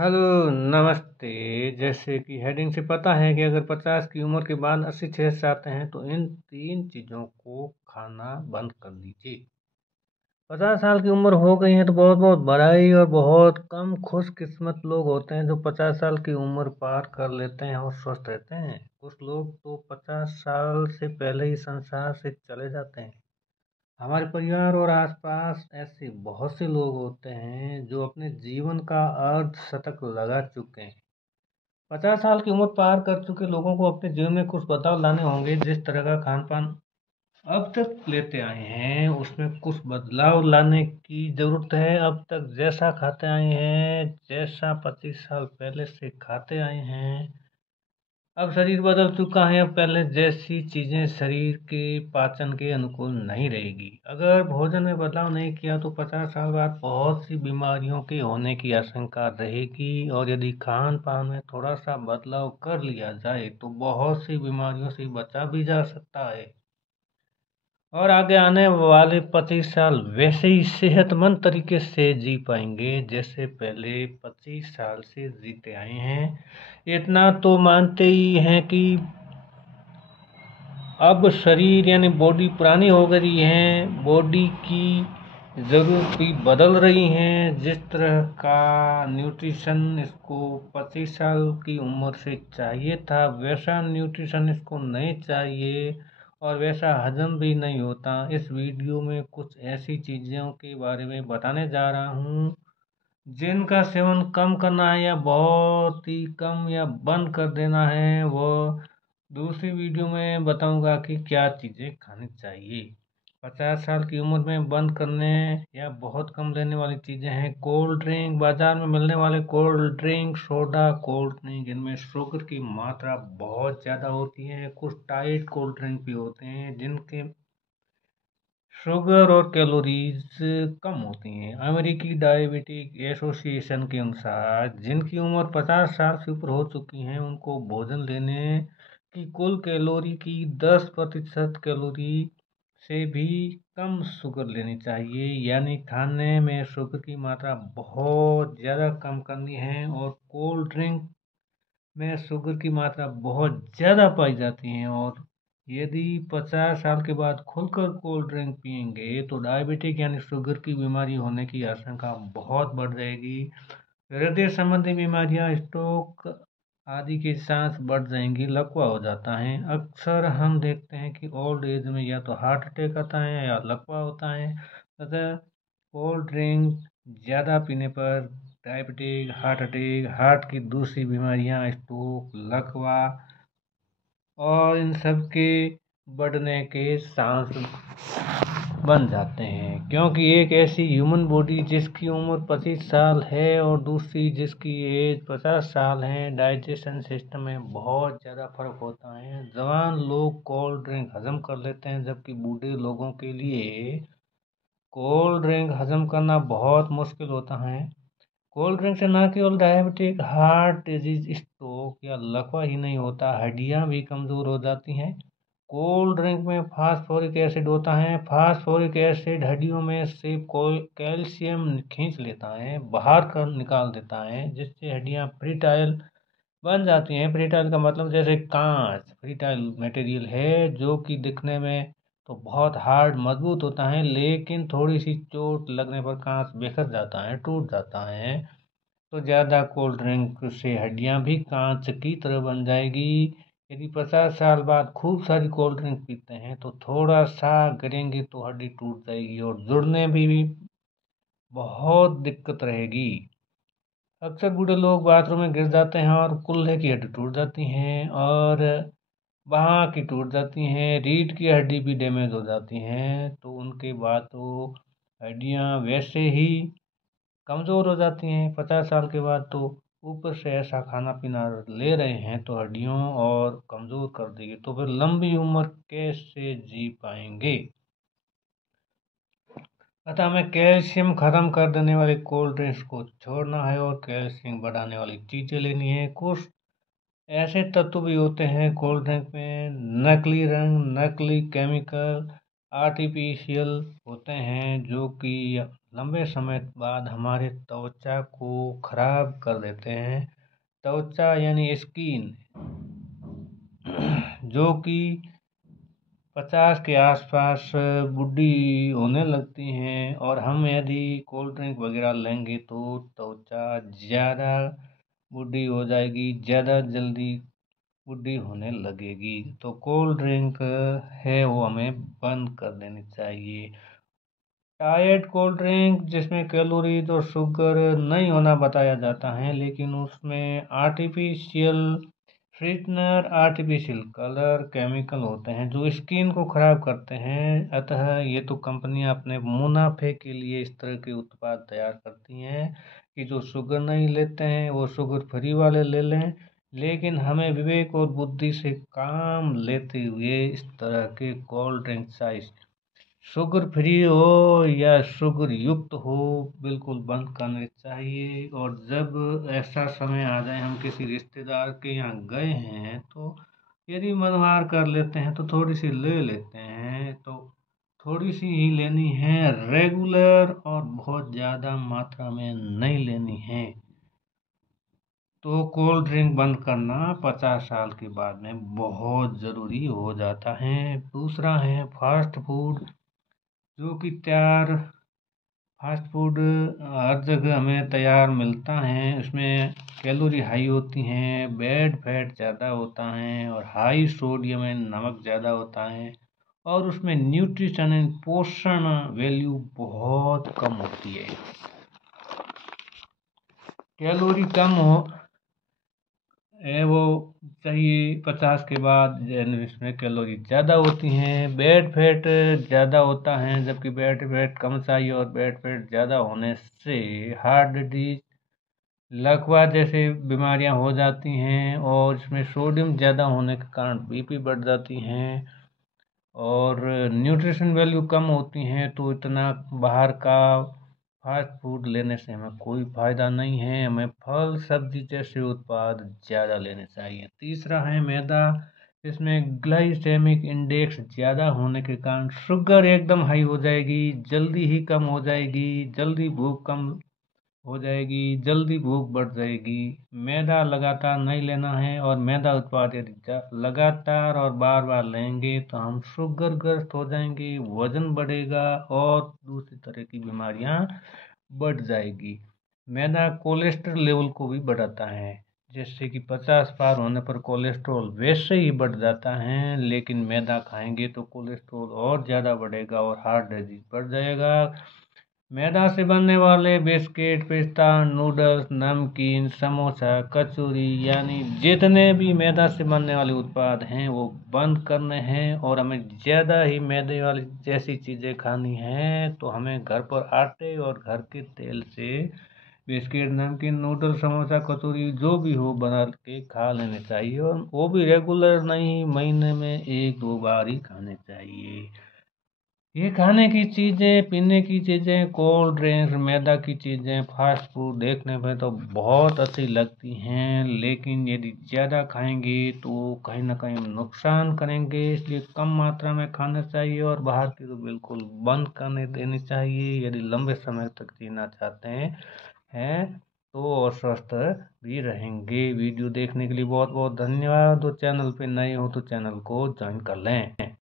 Hello, नमस्ते। जैसे कि हेडिंग से पता है कि अगर 50 की उम्र के बाद 80 सेहत चाहते हैं तो इन 3 चीज़ों को खाना बंद कर दीजिए। 50 साल की उम्र हो गई है तो बहुत बहुत बधाई और बहुत कम खुशकिस्मत लोग होते हैं जो 50 साल की उम्र पार कर लेते हैं और स्वस्थ रहते हैं। कुछ लोग तो 50 साल से पहले ही संसार से चले जाते हैं। हमारे परिवार और आसपास ऐसे बहुत से लोग होते हैं जो अपने जीवन का अर्ध शतक लगा चुके हैं। 50 साल की उम्र पार कर चुके लोगों को अपने जीवन में कुछ बदलाव लाने होंगे। जिस तरह का खान पान अब तक लेते आए हैं उसमें कुछ बदलाव लाने की जरूरत है। अब तक जैसा खाते आए हैं, जैसा 25 साल पहले से खाते आए हैं, अब शरीर बदल चुका है। अब पहले जैसी चीजें शरीर के पाचन के अनुकूल नहीं रहेगी। अगर भोजन में बदलाव नहीं किया तो 50 साल बाद बहुत सी बीमारियों के होने की आशंका रहेगी। और यदि खान पान में थोड़ा सा बदलाव कर लिया जाए तो बहुत सी बीमारियों से बचा भी जा सकता है और आगे आने वाले 25 साल वैसे ही सेहतमंद तरीके से जी पाएंगे जैसे पहले 25 साल से जीते आए हैं। इतना तो मानते ही हैं कि अब शरीर यानी बॉडी पुरानी हो गई है, बॉडी की ज़रूरत भी बदल रही हैं। जिस तरह का न्यूट्रिशन इसको 25 साल की उम्र से चाहिए था वैसा न्यूट्रिशन इसको नहीं चाहिए और वैसा हजम भी नहीं होता। इस वीडियो में कुछ ऐसी चीज़ों के बारे में बताने जा रहा हूँ जिनका सेवन कम करना है या बहुत ही कम या बंद कर देना है। वो दूसरी वीडियो में बताऊंगा कि क्या चीज़ें खानी चाहिए। 50 साल की उम्र में बंद करने या बहुत कम लेने वाली चीज़ें हैं कोल्ड ड्रिंक। बाजार में मिलने वाले cold drink, soda cold drink, इनमें शुगर की मात्रा बहुत ज़्यादा होती है। कुछ डाइट कोल्ड ड्रिंक भी होते हैं जिनके शुगर और कैलोरीज कम होती हैं। अमेरिकी डायबिटिक एसोसिएशन के अनुसार जिनकी उम्र 50 साल से ऊपर हो चुकी है उनको भोजन लेने की कुल कैलोरी की 10% कैलोरी से भी कम शुगर लेनी चाहिए। यानी खाने में शुगर की मात्रा बहुत ज़्यादा कम करनी है। और कोल्ड ड्रिंक में शुगर की मात्रा बहुत ज़्यादा पाई जाती है। और यदि 50 साल के बाद खुलकर कोल्ड ड्रिंक पिएंगे तो डायबिटिक यानी शुगर की बीमारी होने की आशंका बहुत बढ़ जाएगी। हृदय संबंधी बीमारियां, स्ट्रोक आदि के चांस बढ़ जाएंगी, लकवा हो जाता है। अक्सर हम देखते हैं कि ओल्ड एज में या तो हार्ट अटैक आता है या लकवा होता है। अतः कोल्ड ड्रिंक ज़्यादा पीने पर डायबिटिक, हार्ट अटैक, हार्ट की दूसरी बीमारियां, स्ट्रोक, लकवा और इन सब के बढ़ने के चांस बन जाते हैं। क्योंकि एक ऐसी ह्यूमन बॉडी जिसकी उम्र 25 साल है और दूसरी जिसकी एज 50 साल है, डाइजेशन सिस्टम में बहुत ज़्यादा फर्क होता है। जवान लोग कोल्ड ड्रिंक हजम कर लेते हैं जबकि बूढ़े लोगों के लिए कोल्ड ड्रिंक हजम करना बहुत मुश्किल होता है। कोल्ड ड्रिंक से न केवल डायबिटिक, हार्ट डिजीज, स्ट्रोक या लकवा ही नहीं होता, हड्डियां भी कमज़ोर हो जाती हैं। कोल्ड ड्रिंक में फास्फोरिक एसिड होता है। फास्फोरिक एसिड हड्डियों में से कोई कैल्शियम खींच लेता है, बाहर कर निकाल देता है, जिससे हड्डियां फ्रीटाइल बन जाती हैं। फ्रीटाइल का मतलब जैसे कांच फ्रीटाइल मटेरियल है जो कि दिखने में तो बहुत हार्ड मजबूत होता है लेकिन थोड़ी सी चोट लगने पर कांच बिखर जाता है, टूट जाता है। तो ज़्यादा कोल्ड ड्रिंक से हड्डियां भी कांच की तरह बन जाएगी। यदि 50 साल बाद खूब सारी कोल्ड ड्रिंक पीते हैं तो थोड़ा सा गिरेंगे तो हड्डी टूट जाएगी और जुड़ने भी बहुत दिक्कत रहेगी। अक्सर बूढ़े लोग बाथरूम में गिर जाते हैं और कूल्हे की हड्डी टूट जाती हैं और बाहाँ की टूट जाती हैं, रीढ़ की हड्डी भी डैमेज हो जाती हैं। तो उनके बाद तो हड्डियाँ वैसे ही कमज़ोर हो जाती हैं। 50 साल के बाद तो ऊपर से ऐसा खाना पीना ले रहे हैं तो हड्डियों और कमज़ोर कर देगी। तो फिर लंबी उम्र कैसे जी पाएंगे। अतः हमें कैल्शियम खत्म कर देने वाली कोल्ड ड्रिंक्स को छोड़ना है और कैल्शियम बढ़ाने वाली चीज़ें लेनी है। कुछ ऐसे तत्व भी होते हैं कोल्ड ड्रिंक में, नकली रंग, नकली केमिकल, आर्टिफिशियल होते हैं जो कि लंबे समय बाद हमारे त्वचा को खराब कर देते हैं। त्वचा यानी स्किन जो कि 50 के आसपास बूढ़ी होने लगती हैं, और हम यदि कोल्ड ड्रिंक वगैरह लेंगे तो त्वचा ज़्यादा बूढ़ी हो जाएगी, ज़्यादा जल्दी बूढ़ी होने लगेगी। तो कोल्ड ड्रिंक है वो हमें बंद कर देनी चाहिए। डाइट कोल्ड ड्रिंक जिसमें कैलोरीज और शुगर नहीं होना बताया जाता है, लेकिन उसमें artificial sweetener, artificial colour, chemical होते हैं जो स्किन को खराब करते हैं। अतः ये तो कंपनियां अपने मुनाफे के लिए इस तरह के उत्पाद तैयार करती हैं कि जो शुगर नहीं लेते हैं वो शुगर फ्री वाले ले लें। लेकिन हमें विवेक और बुद्धि से काम लेते हुए इस तरह के कोल्ड ड्रिंक चाहे शुगर फ्री हो या शुगर युक्त हो, बिल्कुल बंद करने चाहिए। और जब ऐसा समय आ जाए हम किसी रिश्तेदार के यहाँ गए हैं तो यदि मनमार कर लेते हैं तो थोड़ी सी ले लेते हैं, तो थोड़ी सी ही लेनी है, रेगुलर और बहुत ज़्यादा मात्रा में नहीं लेनी है। तो कोल्ड ड्रिंक बंद करना 50 साल के बाद में बहुत ज़रूरी हो जाता है। दूसरा है फास्ट फूड, जो कि तैयार फास्ट फूड हर जगह हमें तैयार मिलता है। उसमें कैलोरी हाई होती हैं, बैड फैट ज़्यादा होता है और हाई सोडियम एंड नमक ज़्यादा होता है, और उसमें न्यूट्रिशन एंड पोषण वैल्यू बहुत कम होती है। कैलोरी कम हो है वो चाहिए 50 के बाद, यानी इसमें कैलोरी ज़्यादा होती हैं। बैड फैट ज़्यादा होता है, जबकि बैड फैट कम चाहिए, और बैड फैट ज़्यादा होने से हार्ट डिजीज, लकवा जैसे बीमारियां हो जाती हैं, और इसमें सोडियम ज़्यादा होने के कारण बीपी बढ़ जाती हैं, और न्यूट्रिशन वैल्यू कम होती हैं। तो इतना बाहर का फास्ट फूड लेने से हमें कोई फायदा नहीं है। हमें फल सब्जी जैसे उत्पाद ज़्यादा लेने चाहिए। तीसरा है मैदा, इसमें ग्लाइसेमिक इंडेक्स ज़्यादा होने के कारण शुगर एकदम हाई हो जाएगी, जल्दी ही कम हो जाएगी, जल्दी भूख कम हो जाएगी, जल्दी भूख बढ़ जाएगी। मैदा लगातार नहीं लेना है, और मैदा उत्पाद यदि लगातार और बार बार लेंगे तो हम शुगर ग्रस्त हो जाएंगे, वजन बढ़ेगा और दूसरी तरह की बीमारियां बढ़ जाएगी। मैदा कोलेस्ट्रॉल लेवल को भी बढ़ाता है, जैसे कि 50 पार होने पर कोलेस्ट्रॉल वैसे ही बढ़ जाता है, लेकिन मैदा खाएंगे तो कोलेस्ट्रॉल और ज़्यादा बढ़ेगा और हार्ट डिजीज बढ़ जाएगा। मैदा से बनने वाले बिस्किट, पिस्ता, नूडल्स, नमकीन, समोसा, कचौरी, यानी जितने भी मैदा से बनने वाले उत्पाद हैं वो बंद करने हैं। और हमें ज़्यादा ही मैदे वाली जैसी चीज़ें खानी हैं तो हमें घर पर आटे और घर के तेल से बिस्किट, नमकीन, नूडल्स, समोसा, कचौरी जो भी हो बना के खा लेने चाहिए, और वो भी रेगुलर नहीं, महीने में एक दो बार ही खाने चाहिए। ये खाने की चीज़ें, पीने की चीज़ें, कोल्ड ड्रिंक्स, मैदा की चीज़ें, फास्ट फूड देखने में तो बहुत अच्छी लगती हैं, लेकिन यदि ज़्यादा खाएंगे तो कहीं ना कहीं नुकसान करेंगे। इसलिए कम मात्रा में खाना चाहिए, और बाहर की तो बिल्कुल बंद करने देनी चाहिए यदि लंबे समय तक जीना चाहते हैं तो, और स्वस्थ भी रहेंगे। वीडियो देखने के लिए बहुत बहुत धन्यवाद। तो चैनल पे नए हो तो चैनल को ज्वाइन कर लें।